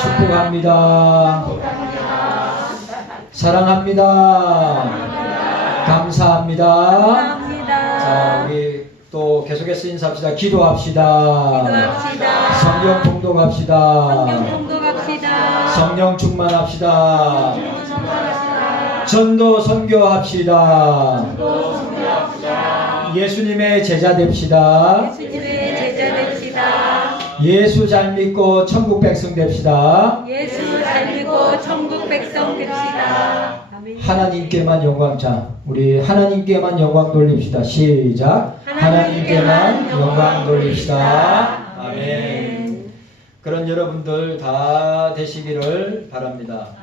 축복합니다. 사랑합니다. 감사합니다. 자, 우리 또 계속해서 인사합시다. 기도합시다. 성경 봉독합시다. 성령 충만합시다. 전도 선교합시다. 예수님의 제자 됩시다. 예수 잘 믿고 천국 백성 됩시다. 하나님께만 영광. 자, 우리 하나님께만 영광 돌립시다. 시작. 하나님께만 영광 돌립시다. 아멘. 그런 여러분들 다 되시기를 바랍니다.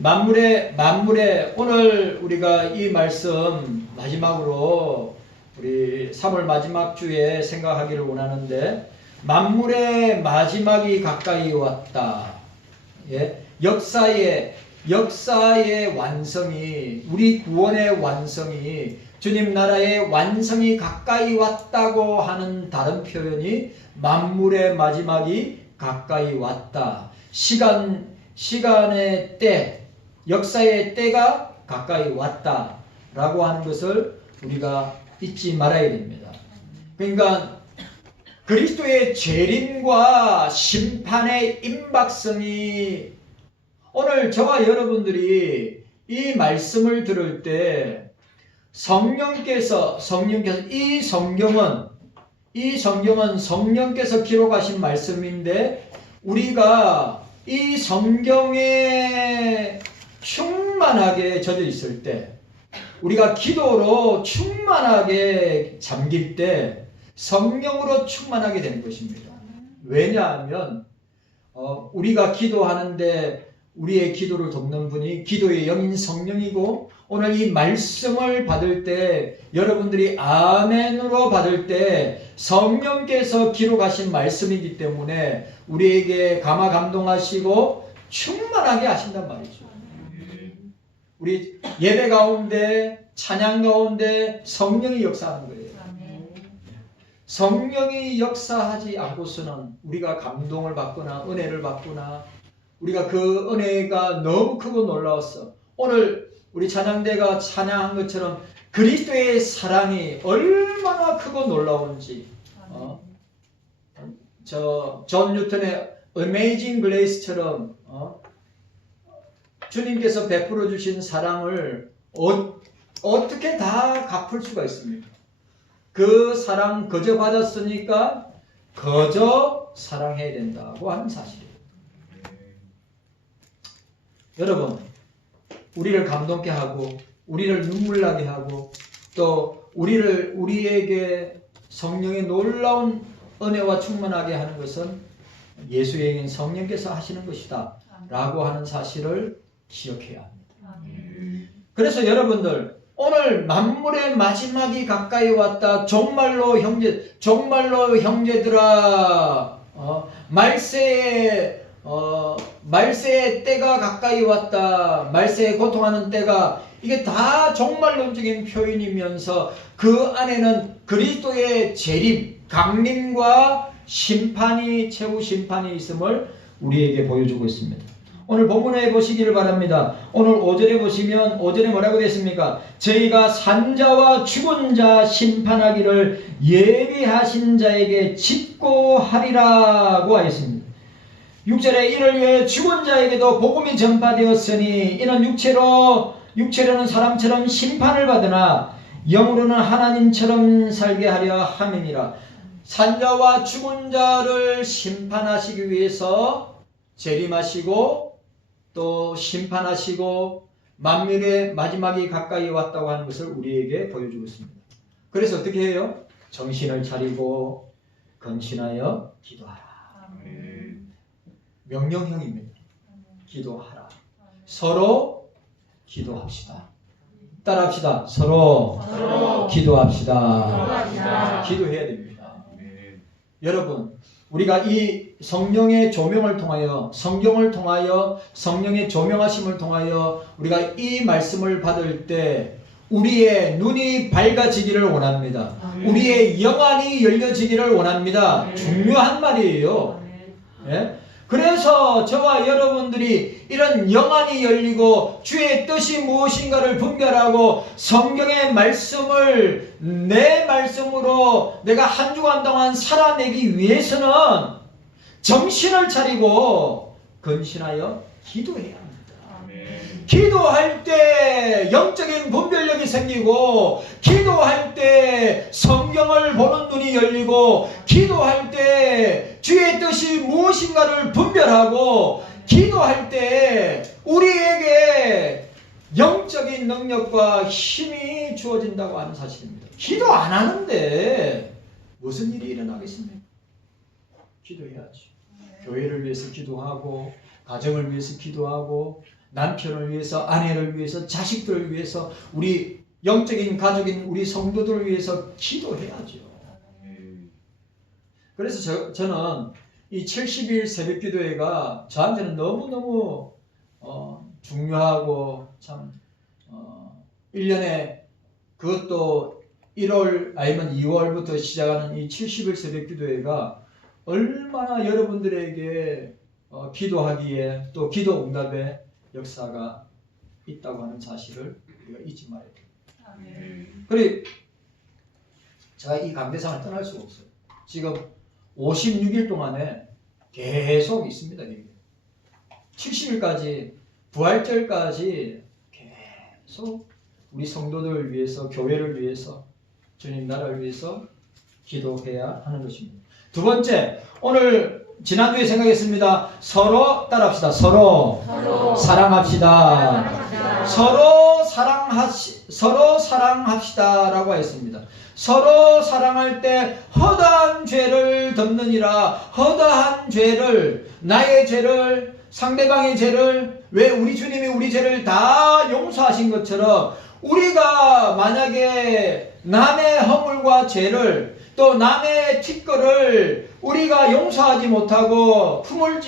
만물의 오늘 우리가 이 말씀 마지막으로 우리 3월 마지막 주에 생각하기를 원하는데, 만물의 마지막이 가까이 왔다. 예? 역사의 완성이, 우리 구원의 완성이, 주님 나라의 완성이 가까이 왔다고 하는 다른 표현이 만물의 마지막이 가까이 왔다. 시간의 때, 역사의 때가 가까이 왔다 라고 하는 것을 우리가 잊지 말아야 됩니다. 그러니까 그리스도의 재림과 심판의 임박성이, 오늘 저와 여러분들이 이 말씀을 들을 때 성령께서 이 성경은 성령께서 기록하신 말씀인데, 우리가 이 성경에 충만하게 젖어 있을 때, 우리가 기도로 충만하게 잠길 때 성령으로 충만하게 되는 것입니다. 왜냐하면 우리가 기도하는데 우리의 기도를 돕는 분이 기도의 영인 성령이고, 오늘 이 말씀을 받을 때, 여러분들이 아멘으로 받을 때 성령께서 기록하신 말씀이기 때문에 우리에게 감화 감동하시고 충만하게 하신단 말이죠. 우리 예배 가운데, 찬양 가운데 성령이 역사하는 거예요. 성령이 역사하지 않고서는 우리가 감동을 받거나 은혜를 받거나, 우리가 그 은혜가 너무 크고 놀라웠어. 오늘 우리 찬양대가 찬양한 것처럼 그리스도의 사랑이 얼마나 크고 놀라운지, 존 뉴턴의 Amazing Grace처럼 주님께서 베풀어 주신 사랑을 어떻게 다 갚을 수가 있습니까? 그 사랑 거저 받았으니까 거저 사랑해야 된다고 하는 사실이에요. 여러분, 우리를 감동케 하고 우리를 눈물 나게 하고 또 우리에게 성령의 놀라운 은혜와 충만하게 하는 것은 예수의 성령께서 하시는 것이다 라고 하는 사실을 기억해야 합니다. 그래서 여러분들, 오늘 만물의 마지막이 가까이 왔다. 정말로 형제들아, 말세의 때가 가까이 왔다. 말세에 고통하는 때가, 이게 다 종말론적인 표현이면서 그 안에는 그리스도의 재림, 강림과 심판이, 최후 심판이 있음을 우리에게 보여주고 있습니다. 오늘 본문에 보시기를 바랍니다. 오늘 5절에 보시면 5절에 뭐라고 되어 있습니까? 저희가 산자와 죽은 자 심판하기를 예비하신 자에게 직고하리라고 하였습니다. 6절에 이를 위해 죽은 자에게도 복음이 전파되었으니 이는 육체로는 사람처럼 심판을 받으나 영으로는 하나님처럼 살게 하려 함이니라. 산자와 죽은 자를 심판하시기 위해서 재림하시고 또 심판하시고 만물의 마지막이 가까이 왔다고 하는 것을 우리에게 보여주고 있습니다. 그래서 어떻게 해요? 정신을 차리고 근신하여 기도하라. 명령형입니다. 기도하라. 서로 기도합시다. 따라합시다. 서로 기도합시다. 기도해야 됩니다. 여러분, 우리가 이 성령의 조명을 통하여, 성경을 통하여, 성령의 조명하심을 통하여 우리가 이 말씀을 받을 때 우리의 눈이 밝아지기를 원합니다. 우리의 영안이 열려지기를 원합니다. 중요한 말이에요. 예? 그래서 저와 여러분들이 이런 영안이 열리고 주의 뜻이 무엇인가를 분별하고 성경의 말씀을 내 말씀으로 내가 한 주간 동안 살아내기 위해서는 정신을 차리고 근신하여 기도해야 합니다. 기도할 때 영적인 분별력이 생기고, 기도할 때 성경을 보는 눈이 열리고, 기도할 때 주의 뜻이 무엇인가를 분별하고, 기도할 때 우리에게 영적인 능력과 힘이 주어진다고 하는 사실입니다. 기도 안 하는데 무슨 일이 일어나겠습니까? 기도해야지. 교회를 위해서 기도하고, 가정을 위해서 기도하고, 남편을 위해서, 아내를 위해서, 자식들을 위해서, 우리 영적인 가족인 우리 성도들을 위해서 기도해야죠. 그래서 저는 이 70일 새벽 기도회가 저한테는 너무너무 중요하고 참 1년에 그것도 1월 아니면 2월부터 시작하는 이 70일 새벽 기도회가 얼마나 여러분들에게 기도하기에 또 기도 응답에 역사가 있다고 하는 사실을 우리가 잊지 말아야 됩니다. 그리고 제가 이 강대상을 떠날 수가 없어요. 지금 56일 동안에 계속 있습니다. 70일까지 부활절까지 계속 우리 성도들을 위해서, 교회를 위해서, 주님 나라를 위해서 기도해야 하는 것입니다. 두 번째, 오늘 지난주에 생각했습니다. 서로 따라합시다. 서로 사랑합시다. 서로 사랑합시다라고 했습니다. 서로 사랑할 때 허다한 죄를 덮느니라. 허다한 죄를, 나의 죄를, 상대방의 죄를, 왜 우리 주님이 우리 죄를 다 용서하신 것처럼 우리가 만약에 남의 허물과 죄를, 또 남의 티끌을 우리가 용서하지 못하고 품을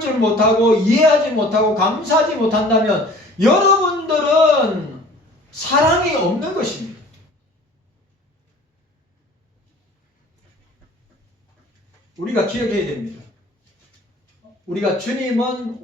줄 못하고 이해하지 못하고 감사하지 못한다면 여러분들은 사랑이 없는 것입니다. 우리가 기억해야 됩니다. 우리가 주님은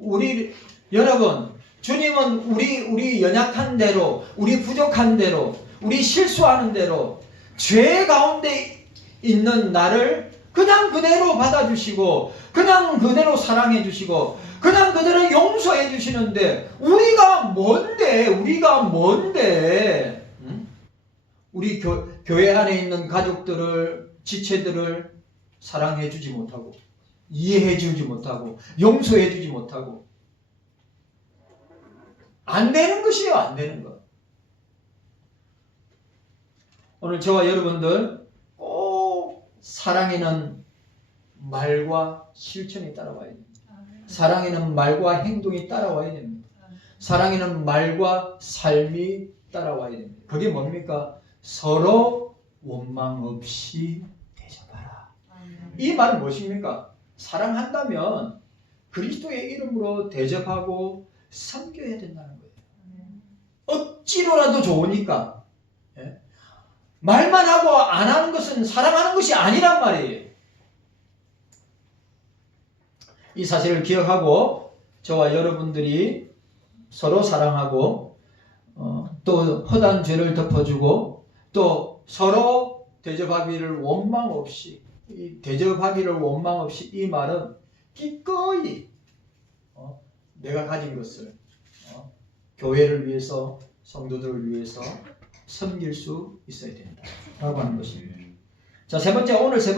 주님은 우리 연약한 대로, 우리 부족한 대로, 우리 실수하는 대로 죄 가운데 있는 나를 그냥 그대로 받아주시고, 그냥 그대로 사랑해 주시고, 그냥 그대로 용서해 주시는데 우리가 뭔데? 응? 우리 교회 안에 있는 가족들을, 지체들을 사랑해 주지 못하고, 이해해 주지 못하고, 용서해 주지 못하고, 안 되는 것이에요. 안 되는 것. 오늘 저와 여러분들 꼭 사랑에는 말과 실천이 따라와야 됩니다. 사랑에는 말과 행동이 따라와야 됩니다. 사랑에는 말과 삶이 따라와야 됩니다. 그게 뭡니까? 서로 원망 없이 대접하라. 이 말은 무엇입니까? 사랑한다면 그리스도의 이름으로 대접하고 섬겨야 된다는 거예요. 억지로라도 좋으니까. 말만 하고 안 하는 것은 사랑하는 것이 아니란 말이에요. 이 사실을 기억하고 저와 여러분들이 서로 사랑하고 또 허다한 죄를 덮어주고 또 서로 대접하기를 원망 없이, 이 대접하기를 원망 없이, 이 말은 기꺼이 내가 가진 것을 교회를 위해서, 성도들을 위해서 섬길 수 있어야 된다 라고 하는 것입니다. 자, 오늘 세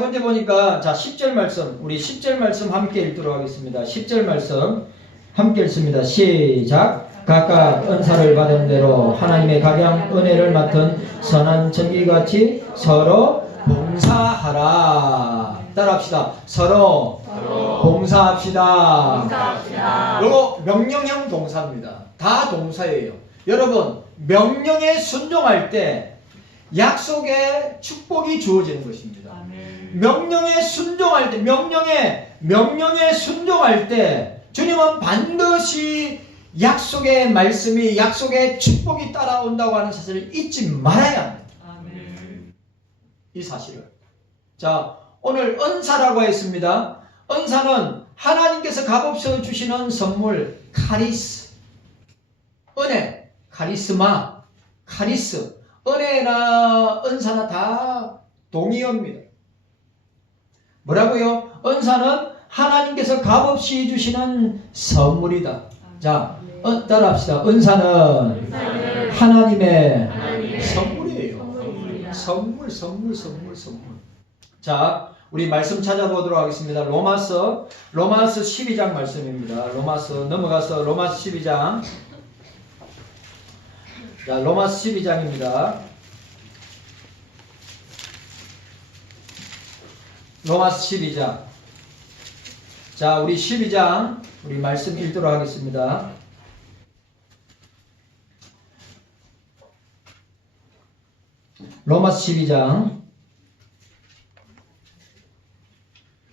번째 보니까, 자, 10절 말씀, 우리 10절 말씀 함께 읽도록 하겠습니다. 10절 말씀 함께 읽습니다. 시작. 각각 은사를 받은 대로 하나님의 각양 은혜를 맡은 선한 전기같이 서로 봉사하라. 따라합시다. 서로 봉사합시다. 이거 명령형 동사입니다. 다 동사예요. 여러분, 명령에 순종할 때 약속의 축복이 주어지는 것입니다. 명령에 순종할 때, 명령에 순종할 때 주님은 반드시 약속의 말씀이, 약속의 축복이 따라온다고 하는 사실을 잊지 말아야 합니다. 이 사실을. 자, 오늘 은사라고 했습니다. 은사는 하나님께서 값없이 주시는 선물, 카리스, 은혜, 카리스마, 카리스, 은혜나 은사나 다 동의어입니다. 뭐라고요? 은사는 하나님께서 값없이 주시는 선물이다. 자, 따라합시다. 은사는 하나님의 선물이에요. 선물. 자, 우리 말씀 찾아보도록 하겠습니다. 로마서 12장 말씀입니다. 로마서 넘어가서 로마서 12장. 자, 로마서 12장입니다. 로마서 12장. 자, 우리 12장 우리 말씀 읽도록 하겠습니다. 로마서 12장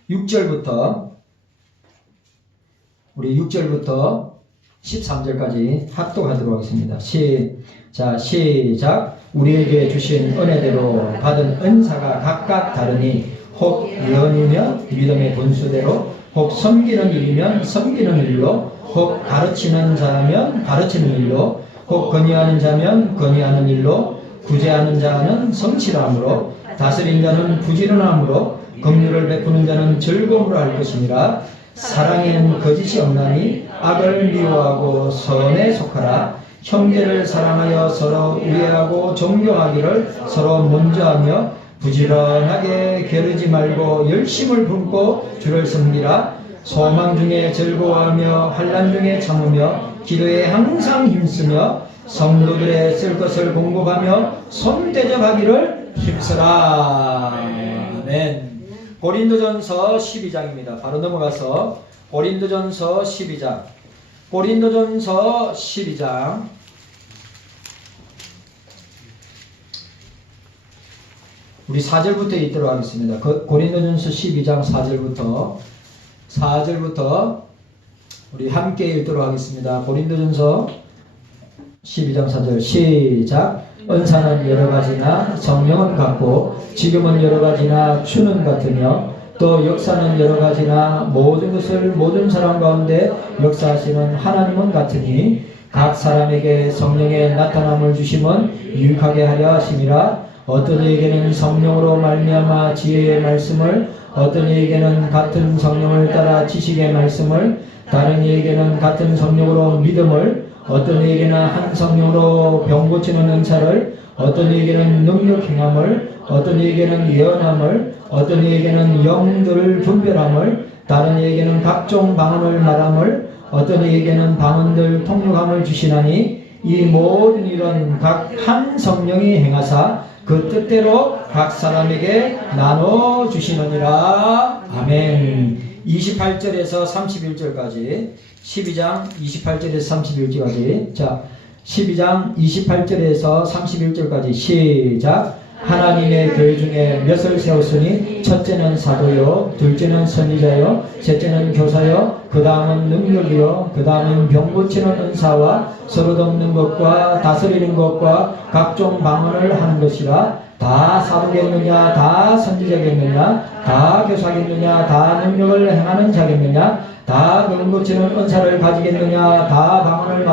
6절부터 우리 6절부터 13절까지 합독하도록 하겠습니다. 시작. 우리에게 주신 은혜대로 받은 은사가 각각 다르니 혹 예언이면 믿음의 분수대로, 혹 섬기는 일이면 섬기는 일로, 혹 가르치는 자면 가르치는 일로, 혹 건의하는 자면 건의하는 일로, 구제하는 자는 성실함으로, 다스린 자는 부지런함으로, 긍휼을 베푸는 자는 즐거움으로 할 것이니라. 사랑에는 거짓이 없나니 악을 미워하고 선에 속하라. 형제를 사랑하여 서로 우애하고 존경하기를 서로 먼저 하며 부지런하게 게으르지 말고 열심을 품고 주를 섬기라. 소망 중에 즐거워하며 환난 중에 참으며 기도에 항상 힘쓰며 성도들의 쓸 것을 공급하며 손대접하기를 힘쓰라. 아멘. 고린도전서 12장입니다. 바로 넘어가서 고린도전서 12장. 고린도전서 12장. 우리 4절부터 읽도록 하겠습니다. 고린도전서 12장 4절부터 우리 함께 읽도록 하겠습니다. 고린도전서 12장 4절 시작. 은사는 여러 가지나 성령은 같고 지금은 여러 가지나 주는 같으며 또 역사는 여러 가지나 모든 것을 모든 사람 가운데 역사하시는 하나님은 같으니 각 사람에게 성령의 나타남을 주심은 유익하게 하려 하심이라. 어떤 이에게는 성령으로 말미암아 지혜의 말씀을, 어떤 이에게는 같은 성령을 따라 지식의 말씀을, 다른 이에게는 같은 성령으로 믿음을, 어떤 이에게는 한 성령으로 병 고치는 은사를, 어떤 이에게는 능력 행함을, 어떤 이에게는 예언함을, 어떤 이에게는 영들 분별함을, 다른 이에게는 각종 방언을 말함을, 어떤 이에게는 방언들 통역함을 주시나니 이 모든 일은 각 한 성령이 행하사 그 뜻대로 각 사람에게 나눠 주시느니라. 아멘. 28절에서 31절까지 12장 28절에서 31절까지 자 12장 28절에서 31절까지 시작. 하나님의 교회 중에 몇을 세웠으니 첫째는 사도요, 둘째는 선지자요, 셋째는 교사요, 그 다음은 능력이요, 그 다음은 병 고치는 은사와 서로 돕는 것과 다스리는 것과 각종 방언을 하는 것이라. 다 사도겠느냐, 다 선지자겠느냐, 다 교사겠느냐, 다 능력을 행하는 자겠느냐, 다 병 고치는 은사를 가지겠느냐, 다 방언을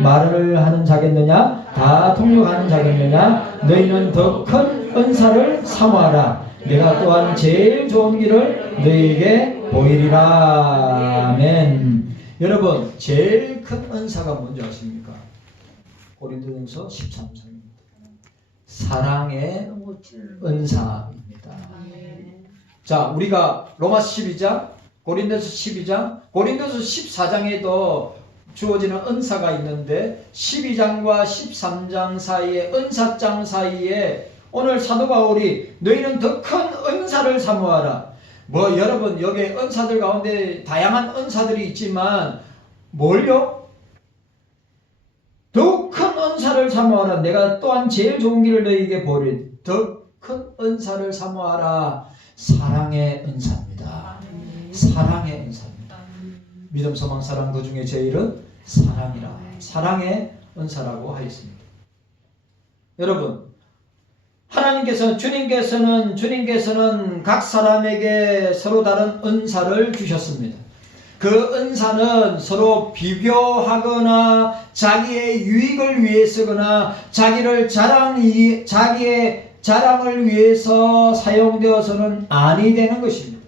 말을 하는 자겠느냐, 다 통역하는 자겠느냐. 너희는 더 큰 은사를 사모하라. 내가 또한 제일 좋은 길을 너희에게 보이리라. 아멘. 여러분, 제일 큰 은사가 뭔지 아십니까? 고린도전서 13장입니다. 사랑의 은사입니다. 자, 우리가 로마서 12장, 고린도서 12장, 고린도서 14장에도 주어지는 은사가 있는데 12장과 13장 사이에 은사장 사이에 오늘 사도 바울이 너희는 더 큰 은사를 사모하라. 뭐 여러분 여기 은사들 가운데 다양한 은사들이 있지만 뭘요? 더 큰 은사를 사모하라. 내가 또한 제일 좋은 길을 너희에게 보이리. 더 큰 은사를 사모하라. 사랑의 은사입니다. 사랑의 은사입니다. 믿음, 소망, 사랑 그 중에 제일은 사랑이라. 사랑의 은사라고 하였습니다. 여러분, 주님께서는 각 사람에게 서로 다른 은사를 주셨습니다. 그 은사는 서로 비교하거나 자기의 유익을 위해서거나 자기의 자랑을 위해서 사용되어서는 아니 되는 것입니다.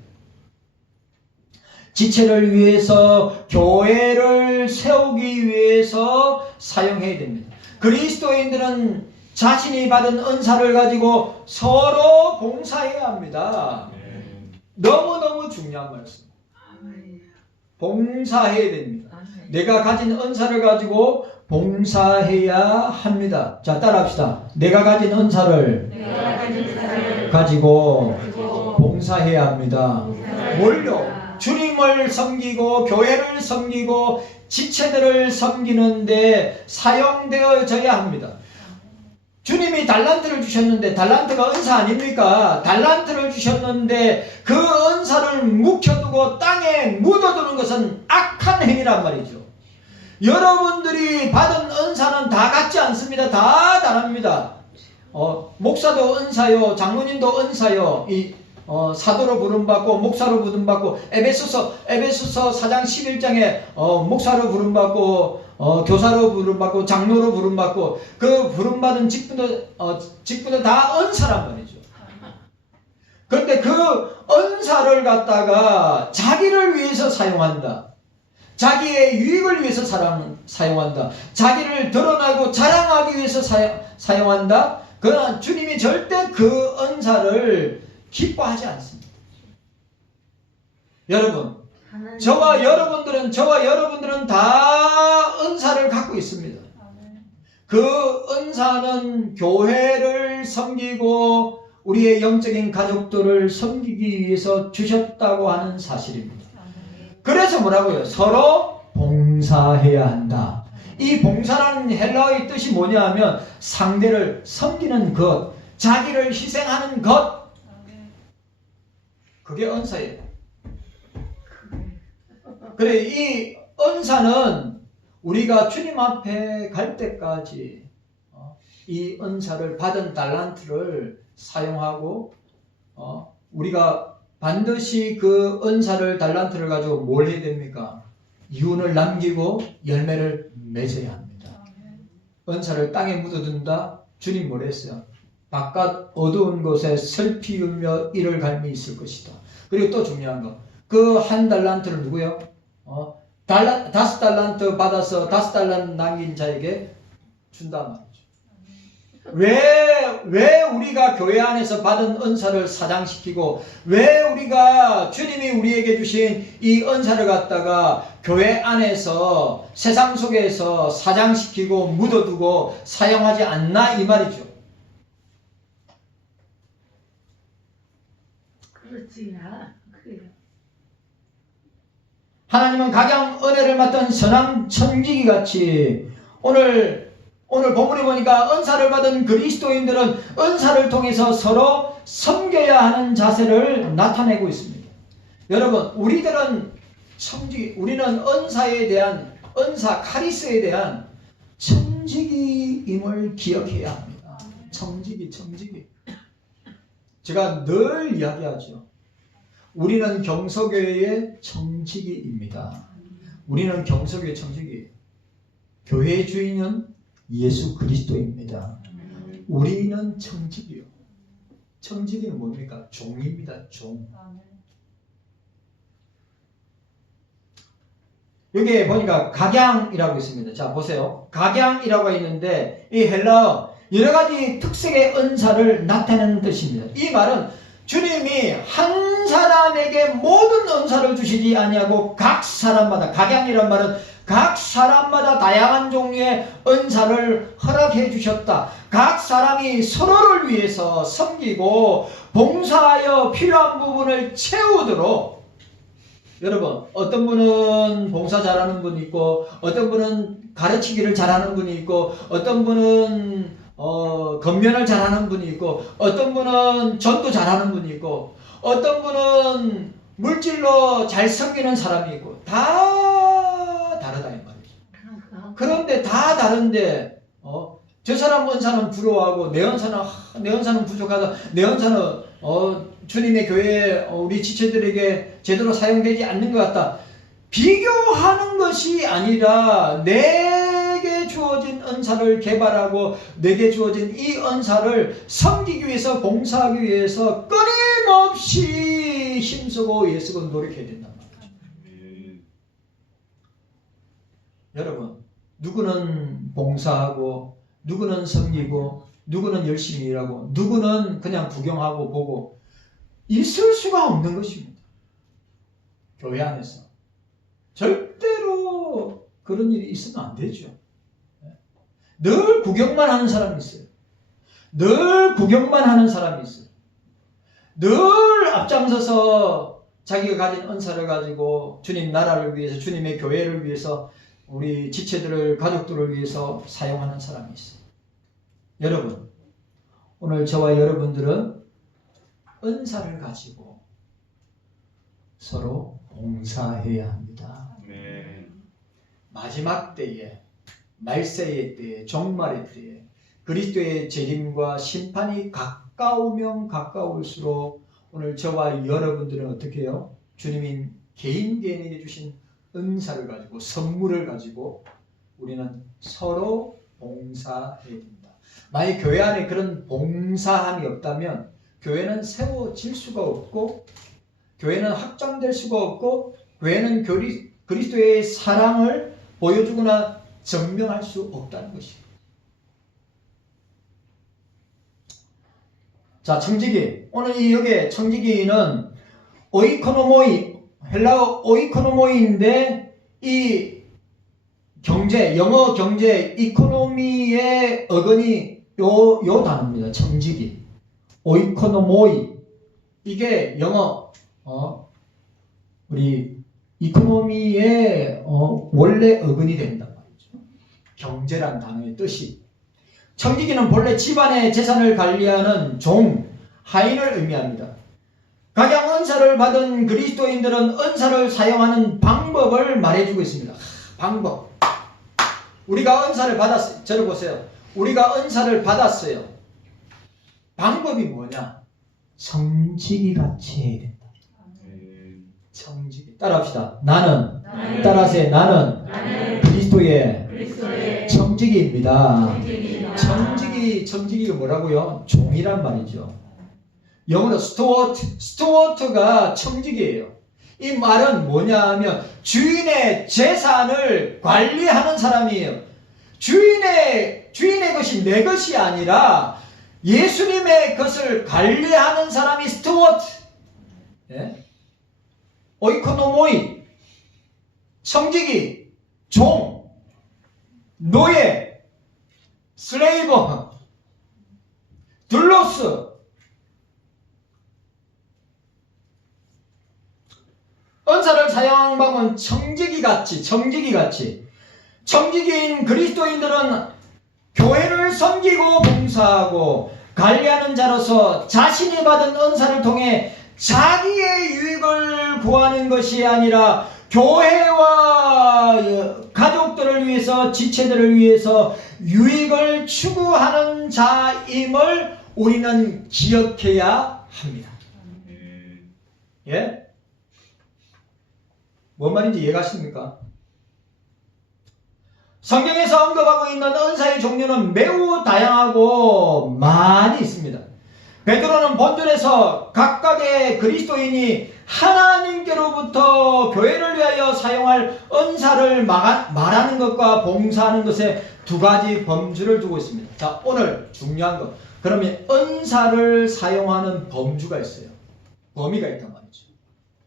지체를 위해서, 교회를 세우기 위해서 사용해야 됩니다. 그리스도인들은 자신이 받은 은사를 가지고 서로 봉사해야 합니다. 너무너무 중요한 말씀. 봉사해야 됩니다. 내가 가진 은사를 가지고 봉사해야 합니다. 자, 따라합시다. 내가 가진 은사를 가지고 봉사해야 합니다. 뭘요? 주님을 섬기고 교회를 섬기고 지체들을 섬기는데 사용되어져야 합니다. 주님이 달란트를 주셨는데, 달란트가 은사 아닙니까? 달란트를 주셨는데 그 은사를 묵혀두고 땅에 묻어두는 것은 악한 행위란 말이죠. 여러분들이 받은 은사는 다 같지 않습니다. 다 다릅니다. 목사도 은사요, 장로님도 은사요, 사도로 부름받고 목사로 부름받고, 에베소서 4장 11장에 목사로 부름받고 교사로 부름받고 장로로 부름받고, 그 부름받은 직분도 다 은사란 말이죠. 그런데 그 은사를 갖다가 자기를 위해서 사용한다. 자기의 유익을 위해서 사용한다. 자기를 드러나고 자랑하기 위해서 사용한다. 그러나 주님이 절대 그 은사를 기뻐하지 않습니다. 여러분, 저와 여러분들은 다 은사를 갖고 있습니다. 그 은사는 교회를 섬기고 우리의 영적인 가족들을 섬기기 위해서 주셨다고 하는 사실입니다. 그래서 뭐라고요? 서로 봉사해야 한다. 이 봉사라는 헬라어의 뜻이 뭐냐 하면 상대를 섬기는 것, 자기를 희생하는 것, 그게 은사예요. 그래, 이 은사는 우리가 주님 앞에 갈 때까지 이 은사를 받은 달란트를 사용하고, 우리가 반드시 그 은사를, 달란트를 가지고 뭘 해야 됩니까? 이윤을 남기고 열매를 맺어야 합니다. 은사를 땅에 묻어둔다. 주님 뭐라 했어요? 바깥 어두운 곳에 슬피 울며 이를 갈미 있을 것이다. 그리고 또 중요한 거, 그 한 달란트를 누구요? 5달란트 받아서 5달란트 남긴 자에게 준단 말이죠. 왜 우리가 교회 안에서 받은 은사를 사장시키고, 왜 우리가 주님이 우리에게 주신 이 은사를 갖다가 교회 안에서 세상 속에서 사장시키고 묻어두고 사용하지 않나, 이 말이죠. 그렇지야. 그래요. 하나님은 각양 은혜를 맡은 선한 천지기 같이 오늘 본문에 보니까 은사를 받은 그리스도인들은 은사를 통해서 서로 섬겨야 하는 자세를 나타내고 있습니다. 여러분, 우리는 은사에 대한, 은사 카리스에 대한 청지기임을 기억해야 합니다. 청지기. 제가 늘 이야기하죠. 우리는 경서교회의 청지기입니다. 우리는 경서교회 청지기. 교회의 주인은 예수 그리스도입니다. 우리는 청지기요. 청지기는 뭡니까? 종입니다. 종. 여기에 보니까 각양이라고 있습니다. 자, 보세요. 각양이라고 있는데 이 헬라어 여러 가지 특색의 은사를 나타내는 뜻입니다. 이 말은 주님이 한 사람에게 모든 은사를 주시지 아니하고 각 사람마다, 각양이란 말은 각 사람마다 다양한 종류의 은사를 허락해 주셨다. 각 사람이 서로를 위해서 섬기고 봉사하여 필요한 부분을 채우도록. 여러분, 어떤 분은 봉사 잘하는 분이 있고, 어떤 분은 가르치기를 잘하는 분이 있고, 어떤 분은 건면을 잘하는 분이 있고, 어떤 분은 전도 잘하는 분이 있고, 어떤 분은 물질로 잘 섬기는 사람이 있고, 다 다르다 이 말이죠. 그런데 다 다른데 저 사람 은사는 부러워하고 내 은사는 부족하다. 내 은사는 주님의 교회에 우리 지체들에게 제대로 사용되지 않는 것 같다. 비교하는 것이 아니라 내게 주어진 은사를 개발하고 내게 주어진 이 은사를 섬기기 위해서 봉사하기 위해서 끊임없이 힘쓰고 애쓰고 노력해야 된단 말이죠. 여러분, 누구는 봉사하고 누구는 섬기고 누구는 열심히 일하고 누구는 그냥 구경하고 보고 있을 수가 없는 것입니다. 교회 안에서 절대로 그런 일이 있으면 안 되죠. 늘 구경만 하는 사람이 있어요. 늘 구경만 하는 사람이 있어요. 늘 앞장서서 자기가 가진 은사를 가지고 주님 나라를 위해서 주님의 교회를 위해서 우리 지체들을 가족들을 위해서 사용하는 사람이 있어요. 여러분, 오늘 저와 여러분들은 은사를 가지고 서로 봉사해야 합니다. 마지막 때에, 말세의 때에, 종말의 때에 그리스도의 재림과 심판이 가까우면 가까울수록 오늘 저와 여러분들은 어떻게 해요? 주님이 개인에게 주신 은사를 가지고 선물을 가지고 우리는 서로 봉사해야 됩니다. 만약 교회 안에 그런 봉사함이 없다면 교회는 세워질 수가 없고 교회는 확장될 수가 없고 교회는 그리스도의 사랑을 보여주거나 증명할 수 없다는 것입니다. 자, 청지기. 오늘 여기 청지기는 오이코노모이, 헬라어 오이코노모이인데 이 경제, 영어 경제, 이코노미의 어근이 요 단어입니다. 청지기. 오이코노모이. 이게 영어, 우리 이코노미의 원래 어근이 된단 말이죠. 경제란 단어의 뜻이. 청지기는 본래 집안의 재산을 관리하는 종, 하인을 의미합니다. 각양 은사를 받은 그리스도인들은 은사를 사용하는 방법을 말해주고 있습니다. 방법. 우리가 은사를 받았어요. 저를 보세요. 우리가 은사를 받았어요. 방법이 뭐냐? 청지기 같이 해야 된다. 청지기. 따라합시다. 나는 따라하세요. 나는 그리스도의 청지기입니다. 청지기가 뭐라고요? 종이란 말이죠. 영어로 스튜어트가 청지기예요. 이 말은 뭐냐 하면 주인의 재산을 관리하는 사람이에요. 주인의 것이 내 것이 아니라 예수님의 것을 관리하는 사람이 스튜어트. 예? 오이코노모이, 청지기, 종, 노예, 슬레이버, 둘로스. 은사를 사용하는 방법은 청지기같이 청지기인 그리스도인들은 교회를 섬기고 봉사하고 관리하는 자로서 자신이 받은 은사를 통해 자기의 유익을 구하는 것이 아니라 교회와 가족들을 위해서 지체들을 위해서 유익을 추구하는 자임을 우리는 기억해야 합니다. 예? 뭔 말인지 이해가십니까? 성경에서 언급하고 있는 은사의 종류는 매우 다양하고 많이 있습니다. 베드로는 본절에서 각각의 그리스도인이 하나님께로부터 교회를 위하여 사용할 은사를 말하는 것과 봉사하는 것에 두 가지 범주를 두고 있습니다. 자, 오늘 중요한 것. 그러면 은사를 사용하는 범주가 있어요. 범위가 있단 말이죠.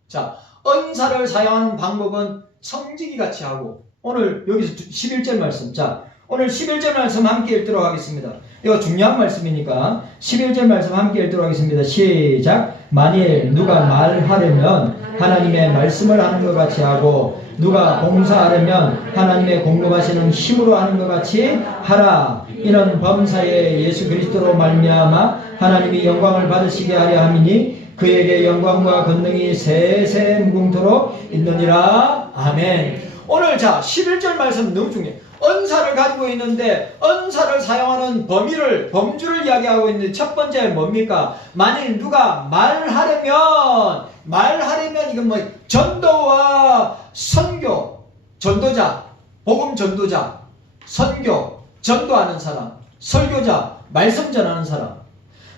자, 은사를 사용하는 방법은 청지기 같이 하고 오늘 여기서 11절 말씀. 자, 오늘 11절 말씀 함께 읽도록 하겠습니다. 이거 중요한 말씀이니까 11절 말씀 함께 읽도록 하겠습니다. 시작. 만일 누가 말하려면 하나님의 말씀을 하는 것 같이 하고 누가 봉사하려면 하나님의 공급하시는 힘으로 하는 것 같이 하라. 이는 범사에 예수 그리스도로 말미암아 하나님이 영광을 받으시게 하려 함이니 그에게 영광과 권능이 세세 무궁토록 있느니라. 아멘. 오늘 자 11절 말씀 너무 중요해요. 은사를 가지고 있는데 은사를 사용하는 범주를 이야기하고 있는데 첫 번째 뭡니까? 만일 누가 말하려면 이건 뭐 전도와 선교, 전도자, 복음 전도자, 선교, 전도하는 사람, 설교자, 말씀 전하는 사람,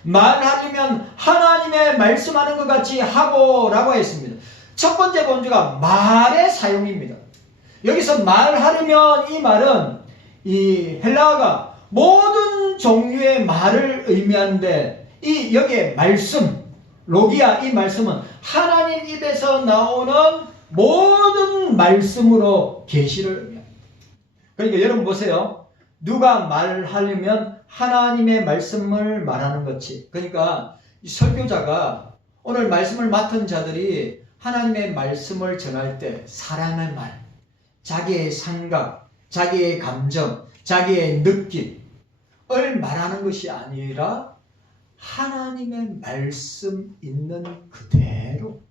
말하려면 하나님의 말씀하는 것 같이 하고라고 했습니다. 첫 번째 범주가 말의 사용입니다. 여기서 말하려면 이 말은 이 헬라어가 모든 종류의 말을 의미하는데 여기에 말씀, 로기아 이 말씀은 하나님 입에서 나오는 모든 말씀으로 계시를 의미합니다. 그러니까 여러분 보세요. 누가 말하려면 하나님의 말씀을 말하는 것이. 그러니까 이 설교자가 오늘 말씀을 맡은 자들이 하나님의 말씀을 전할 때 사람의 말, 자기의 생각, 자기의 감정, 자기의 느낌을 말하는 것이 아니라 하나님의 말씀 있는 그대로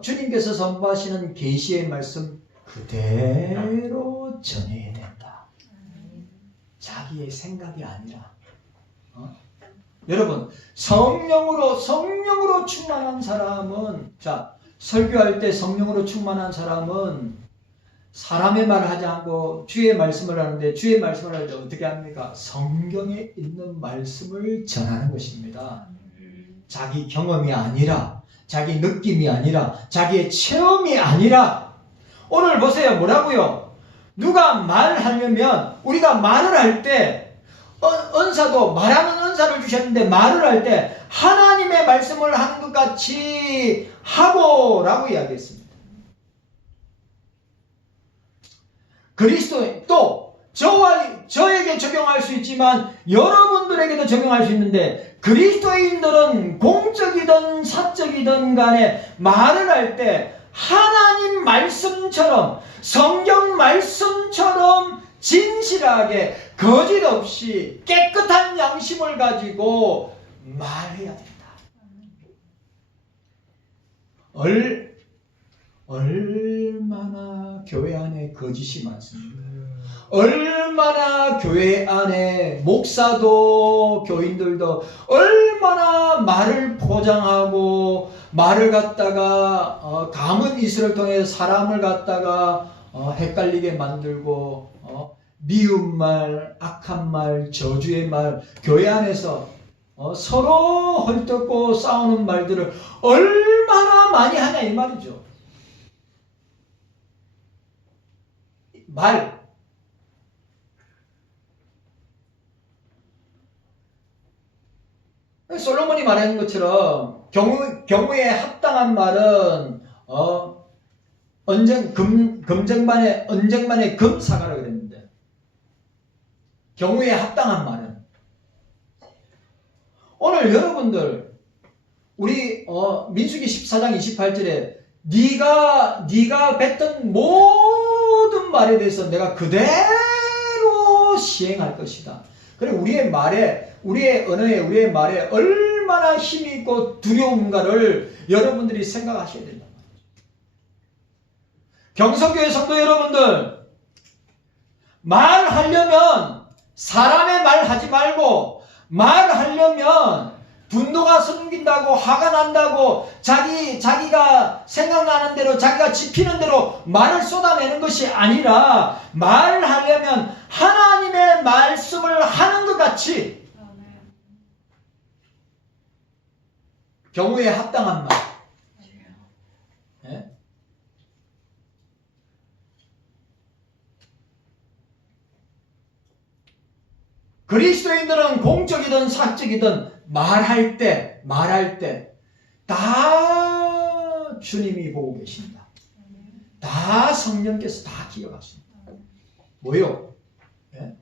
주님께서 선포하시는 계시의 말씀 그대로 전해야 된다. 자기의 생각이 아니라. 여러분, 성령으로 충만한 사람은, 설교할 때 성령으로 충만한 사람은 사람의 말을 하지 않고 주의 말씀을 하는데, 주의 말씀을 할 때 어떻게 합니까? 성경에 있는 말씀을 전하는 것입니다. 자기 경험이 아니라, 자기 느낌이 아니라, 자기의 체험이 아니라. 오늘 보세요. 뭐라고요? 누가 말하려면 우리가 말을 할 때 은사도 말하는 은사를 주셨는데 말을 할 때 하나님의 말씀을 하는 것 같이 하고라고 이야기했습니다. 그리스도인 또 저에게 적용할 수 있지만 여러분들에게도 적용할 수 있는데 그리스도인들은 공적이든 사적이든 간에 말을 할 때 하나님 말씀처럼 성경 말씀처럼 진실하게 거짓 없이 깨끗한 양심을 가지고 말해야 된다. 얼마나 교회 안에 거짓이 많습니까? 얼마나 교회 안에 목사도 교인들도 얼마나 말을 포장하고 말을 갖다가 감은 이슬을 통해 사람을 갖다가 헷갈리게 만들고 미운 말, 악한 말, 저주의 말, 교회 안에서 서로 헐뜯고 싸우는 말들을 얼마나 많이 하냐 이 말이죠. 말. 솔로몬이 말하는 것처럼 경우에 합당한 말은 언쟁반에 금사가라 그랬는데 경우에 합당한 말은 오늘 여러분들 우리 민수기 14장 28절에 네가 뱉던 모든 말에 대해서 내가 그대로 시행할 것이다. 그래 우리의 말에 우리의 언어에 우리의 말에 얼마나 힘이 있고 두려움가를 여러분들이 생각하셔야 된다. 경성교회 성도 여러분들 말하려면 사람의 말 하지 말고 말하려면 분노가 생긴다고 화가 난다고 자기가 생각나는 대로 자기가 지피는 대로 말을 쏟아내는 것이 아니라 말하려면 하나님의 말씀을 하는 것 같이 경우에 합당한 말. 네? 그리스도인들은 공적이든 사적이든 말할 때 다 주님이 보고 계신다. 다 성령께서 다 기억하십니다. 뭐요? 네?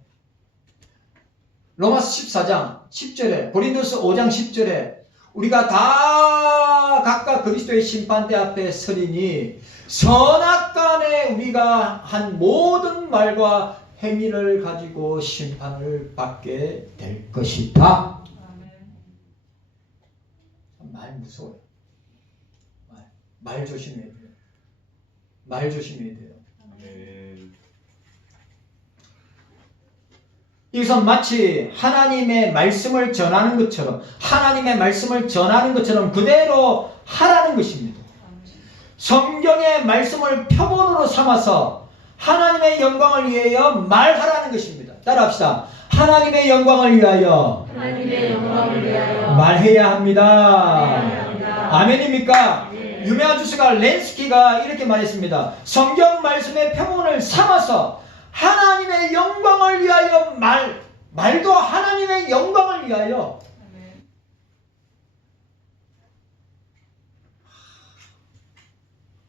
로마서 14장 10절에 고린도서 5장 10절에 우리가 다 각각 그리스도의 심판대 앞에 서리니 선악간에 우리가 한 모든 말과 행위를 가지고 심판을 받게 될 것이다. 말 무서워요. 말 조심해야 돼요. 말 조심해야 돼요. 이것은 마치 하나님의 말씀을 전하는 것처럼 그대로 하라는 것입니다. 성경의 말씀을 표본으로 삼아서 하나님의 영광을 위하여 말하라는 것입니다. 따라합시다. 하나님의 영광을 위하여 말해야 합니다. 아멘입니까? 유명한 주스가 렌스키가 이렇게 말했습니다. 성경 말씀의 표본을 삼아서 하나님의 영광을 위하여 말도 하나님의 영광을 위하여.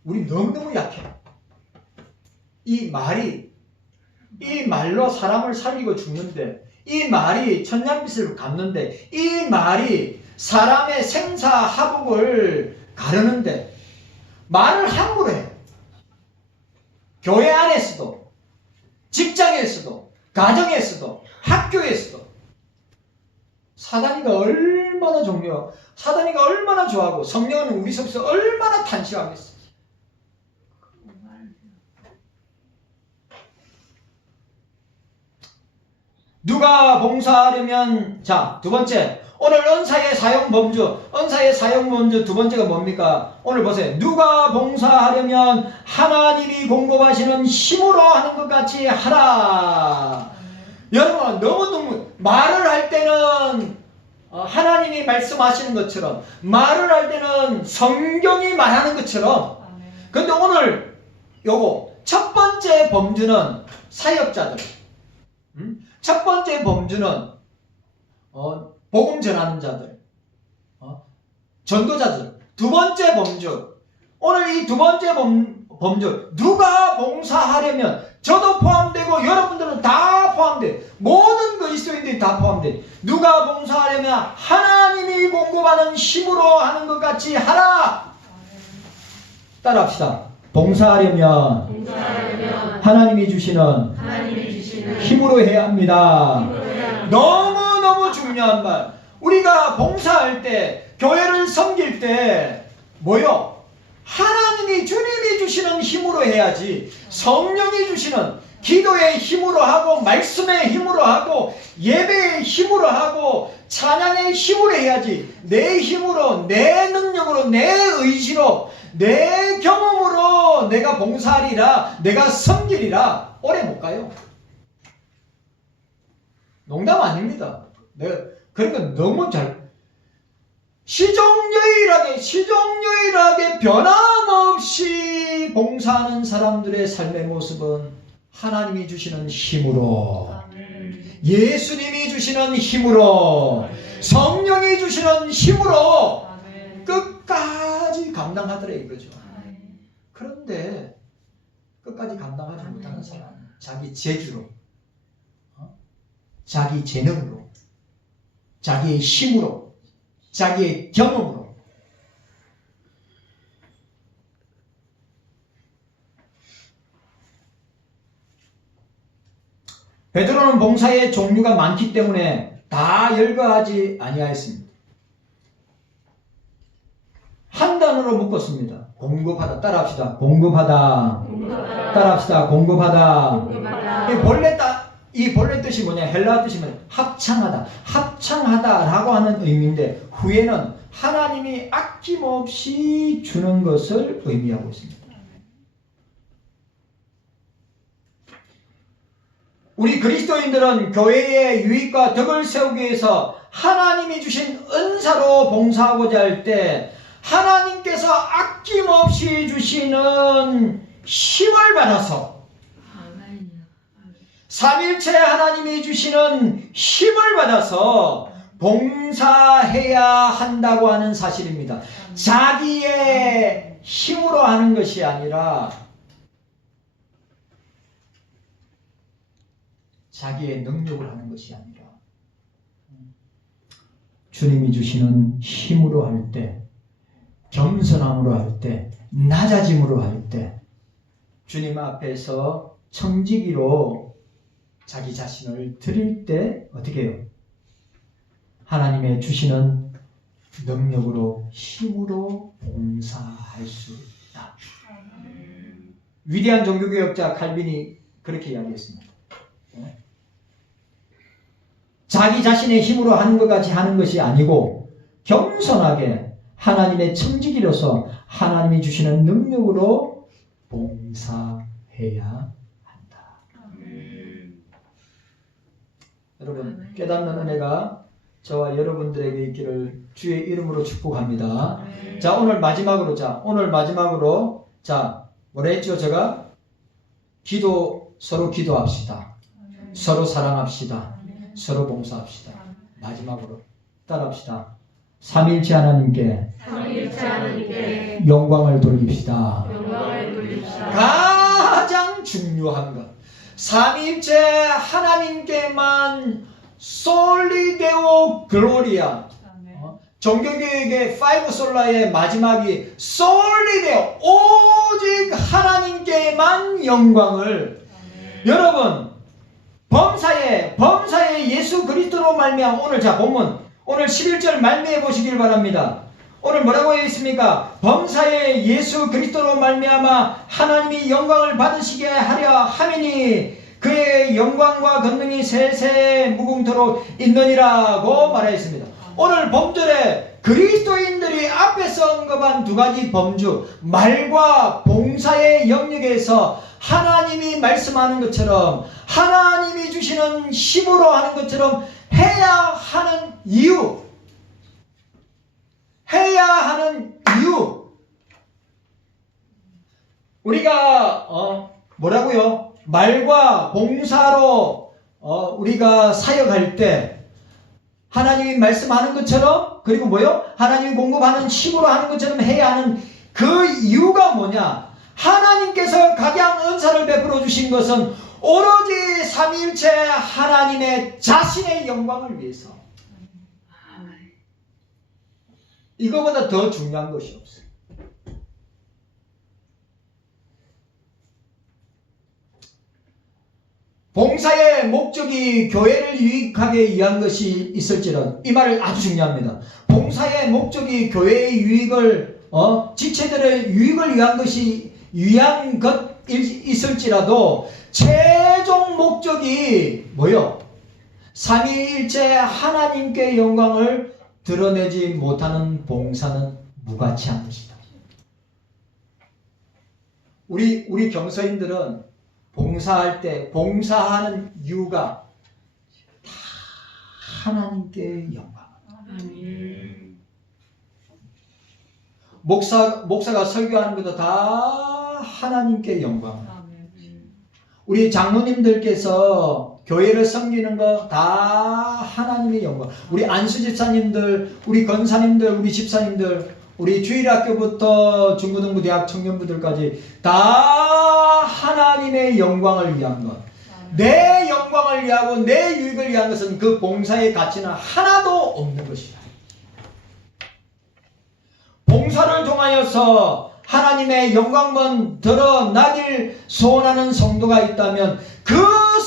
우리 너무너무 약해. 이 말로 사람을 살리고 죽는데, 이 말이 천냥빚을 갚는데, 이 말이 사람의 생사하복을 가르는데, 말을 함부로 해요. 교회 안에서도, 직장에서도, 가정에서도, 학교에서도. 사단이가 얼마나 좋아하고 성령은 우리 속에서 얼마나 탄식하겠어. 누가 봉사하려면, 자, 두 번째, 오늘 은사의 사용 범주 두 번째가 뭡니까? 오늘 보세요. 누가 봉사하려면 하나님이 공급하시는 힘으로 하는 것 같이 하라. 여러분, 너무 말을 할 때는 하나님이 말씀하시는 것처럼, 말을 할 때는 성경이 말하는 것처럼. 근데 오늘 요거 첫 번째 범주는 사역자들. 첫 번째 범주는 복음 전하는 자들, 전도자들. 두 번째 범주, 오늘 이 두 번째 범주, 누가 봉사하려면, 저도 포함되고 여러분들은 다 포함돼. 모든 그리스도인들이 다 포함돼. 누가 봉사하려면 하나님이 공급하는 힘으로 하는 것 같이 하라. 따라합시다. 봉사하려면 하나님이 주시는 힘으로 해야 합니다. 너무너무 중요한 말. 우리가 봉사할 때, 교회를 섬길 때 뭐요? 하나님이, 주님이 주시는 힘으로 해야지. 성령이 주시는 기도의 힘으로 하고, 말씀의 힘으로 하고, 예배의 힘으로 하고, 찬양의 힘으로 해야지. 내 힘으로, 내 능력으로, 내 의지로, 내 경험으로 내가 봉사하리라, 내가 섬기리라, 오래 못 가요. 농담 아닙니다. 그러니까 너무 시종유일하게 변함없이 봉사하는 사람들의 삶의 모습은 하나님이 주시는 힘으로, 예수님이 주시는 힘으로, 성령이 주시는 힘으로 끝까지 감당하더라 이거죠. 그런데 끝까지 감당하지 못하는 사람은 자기 재주로, 자기 재능으로, 자기의 힘으로, 자기의 경험으로. 베드로는 봉사의 종류가 많기 때문에 다 열거하지 아니하였습니다. 한 단어로 묶었습니다. 공급하다. 따라합시다. 공급하다. 따라합시다. 공급하다. 이 본래 뜻이 뭐냐? 헬라어 뜻이 뭐냐? 합창하다. 합창하다라고 하는 의미인데, 후에는 하나님이 아낌없이 주는 것을 의미하고 있습니다. 우리 그리스도인들은 교회의 유익과 덕을 세우기 위해서 하나님이 주신 은사로 봉사하고자 할 때, 하나님께서 아낌없이 주시는 힘을 받아서, 삼일체 하나님이 주시는 힘을 받아서 봉사해야 한다고 하는 사실입니다. 자기의 힘으로 하는 것이 아니라 자기의 능력을 하는 것이 아니라 주님이 주시는 힘으로 할 때, 겸손함으로 할 때, 낮아짐으로 할 때, 주님 앞에서 청지기로 자기 자신을 드릴 때 어떻게 해요? 하나님의 주시는 능력으로, 힘으로 봉사할 수 있다. 위대한 종교개혁자 칼빈이 그렇게 이야기했습니다. 자기 자신의 힘으로 하는 것 같이 하는 것이 아니고 겸손하게 하나님의 청지기로서 하나님이 주시는 능력으로 봉사해야 한다. 여러분, 깨닫는 은혜가 저와 여러분들에게 있기를 주의 이름으로 축복합니다. 자, 오늘 마지막으로 뭐라 했죠? 제가 서로 기도합시다. 서로 사랑합시다. 서로 봉사합시다. 마지막으로 따라합시다. 삼위일체 하나님께 영광을 돌립시다. 가장 중요한 것, 삼위일체 하나님께만 솔리데오 글로리아. 종교교육의 파이브 솔라의 마지막이 솔리데오, 오직 하나님께만 영광을. 여러분, 범사에 예수 그리스도로 말미암아 오늘 본문 오늘 11절 말미해 보시길 바랍니다. 오늘 뭐라고 되어 있습니까? 범사에 예수 그리스도로 말미암아 하나님이 영광을 받으시게 하려 함이니 그의 영광과 권능이 세세 무궁토록 있느니라고 말하였습니다. 오늘 본절에 그리스도인들이 앞에서 언급한 두 가지 범주, 말과 봉사의 영역에서 하나님이 말씀하는 것처럼 하나님이 주시는 힘으로 하는 것처럼 해야 하는 이유, 우리가 뭐라고요? 말과 봉사로 우리가 사역할 때 하나님이 말씀하는 것처럼, 그리고 하나님이 공급하는 힘으로 하는 것처럼 해야 하는 그 이유가 뭐냐? 하나님께서 각양 은사를 베풀어 주신 것은 오로지 삼위일체 하나님의 자신의 영광을 위해서. 이거보다 더 중요한 것이 없어요. 봉사의 목적이 교회를 유익하게 위한 것이 있을지라도, 이 말을 아주 중요합니다. 봉사의 목적이 교회의 유익을, 지체들의 유익을 위한 것 있을지라도 최종 목적이 삼위일체 하나님께 영광을 드러내지 못하는 봉사는 무가치한 것이다. 우리 경서인들은 봉사할 때 봉사하는 이유가 다 하나님께 영광. 목사가 설교하는 것도 다 하나님께 영광. 우리 장로님들께서 교회를 섬기는 거 다 하나님의 영광. 우리 안수집사님들, 우리 권사님들, 우리 집사님들, 우리 주일학교부터 중고등부 대학 청년부들까지 다 하나님의 영광을 위한 것. 내 영광을 위하고 내 유익을 위한 것은 그 봉사의 가치는 하나도 없는 것이다. 봉사를 통하여서 하나님의 영광만 드러나길 소원하는 성도가 있다면 그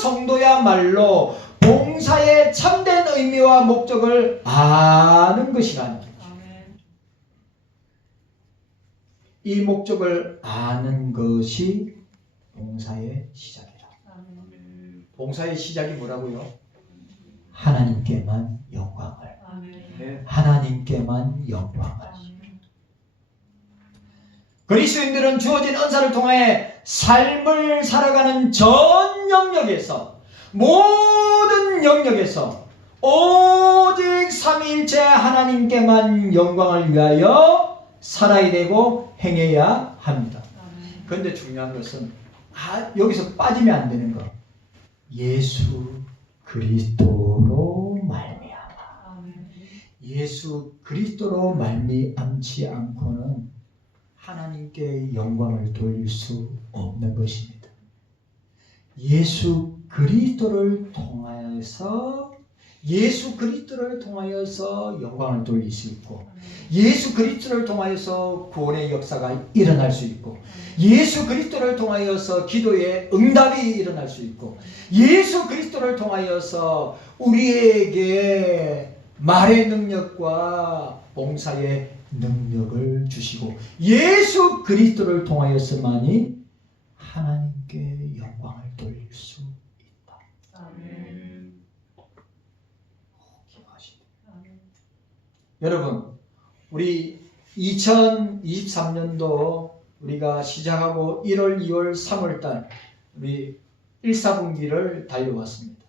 성도야말로 봉사의 참된 의미와 목적을 아는 것이라는 거죠. 이 목적을 아는 것이 봉사의 시작이다. 봉사의 시작이 뭐라고요? 하나님께만 영광을. 하나님께만 영광을. 그리스도인들은 주어진 은사를 통해 삶을 살아가는 전 영역에서, 모든 영역에서 오직 삼위일체 하나님께만 영광을 위하여 살아야 되고 행해야 합니다. 그런데 중요한 것은 여기서 빠지면 안 되는 거. 예수 그리스도로 말미암아. 예수 그리스도로 말미암지 않고는 하나님께 영광을 돌릴 수 없는 것입니다. 예수 그리스도를 통하여서 영광을 돌릴 수 있고, 예수 그리스도를 통하여서 구원의 역사가 일어날 수 있고, 예수 그리스도를 통하여서 기도의 응답이 일어날 수 있고, 예수 그리스도를 통하여서 우리에게 말의 능력과 봉사의 능력을 주시고, 예수 그리스도를 통하여서만이 하나님께 영광을 돌릴 수 있다. 여러분, 우리 2023년도 우리가 시작하고 1월, 2월, 3월달 우리 1, 4분기를 달려왔습니다.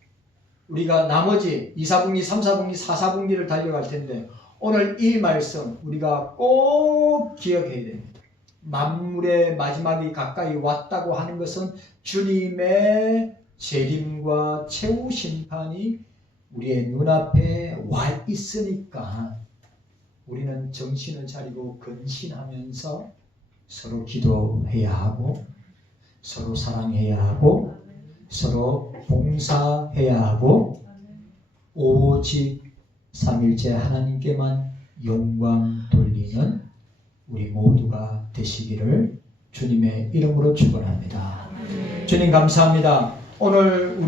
우리가 나머지 2, 4분기, 3, 4분기, 4, 4분기를 달려갈 텐데 오늘 이 말씀 우리가 꼭 기억해야 됩니다. 만물의 마지막이 가까이 왔다고 하는 것은 주님의 재림과 최후 심판이 우리의 눈앞에 와 있으니까 우리는 정신을 차리고 근신하면서 서로 기도해야 하고 서로 사랑해야 하고 서로 봉사해야 하고 오직 삼일째 하나님께만 영광 돌리는 우리 모두가 되시기를 주님의 이름으로 축원합니다. 주님 감사합니다. 오늘 우리